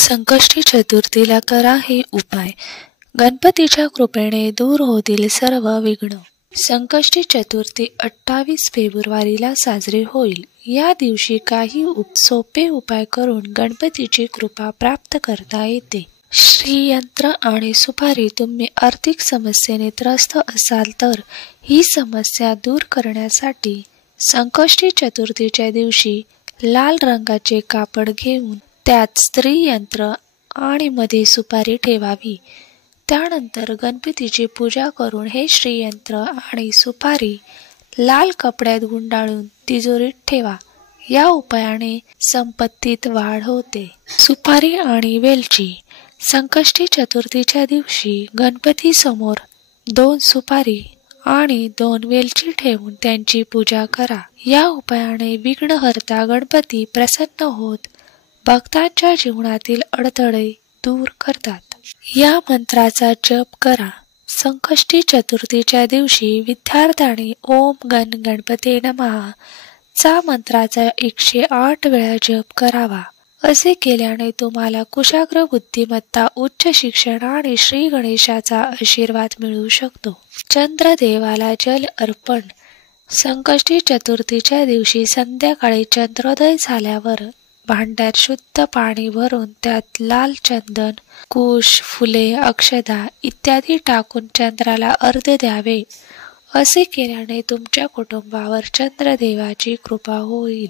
संकष्टी चतुर्थीला करा हे उपाय. गणपतीच्या कृपेने दूर होतील सर्व विघ्न. संकष्टी चतुर्थी 28 फेब्रुवारीला साजरी होईल. या दिवशी काही सोपे उपाय करून गणपतीची कृपा प्राप्त करता येते. श्रीयंत्र आणि सुपारी. तुम्ही आर्थिक समस्येने त्रस्त असाल तर ही समस्या दूर करण्यासाठी संकष्टी चतुर्थीच्या दिवशी लाल रंगाचे कापड घेऊन त्यात श्रीयंत्र आणि मध्ये सुपारी ठेवावी. त्यानंतर गणपतीची पूजा करून हे श्रीयंत्र आणि सुपारी लाल कपड्यात गुंडाळून तिजोरीत ठेवा. या उपायाने संपत्तीत वाढ होते. सुपारी आणि वेलची. संकष्टी चतुर्थीच्या दिवशी गणपती समोर 2 सुपारी आणि 2 वेलची ठेवून त्यांची पूजा करा. या उपायाने विघ्नहर्ता गणपती प्रसन्न होत भक्तांच्या जीवनातील अडथळे दूर करतात. या मंत्राचा जप करा. संकष्टी चतुर्थीच्या दिवशी विद्यार्थ्यांनी ओम गण गणपते नमः चा मंत्राचा 108 वेळा जप करावा. असे केल्याने तुम्हाला कुशाग्र बुद्धिमत्ता, उच्च शिक्षण आणि श्री गणेशाचा आशीर्वाद मिळू शकतो. चंद्रदेवाला जल अर्पण. संकष्टी चतुर्थीच्या दिवशी संध्याकाळी चंद्रोदय झाल्यावर भांड्यात शुद्ध पाणी भरून त्यात लाल चंदन, कुश, फुले, अक्षता इत्यादी टाकून चंद्राला अर्घ्य द्यावे. असे केल्याने तुमच्या कुटुंबावर चंद्रदेवाची कृपा होईल.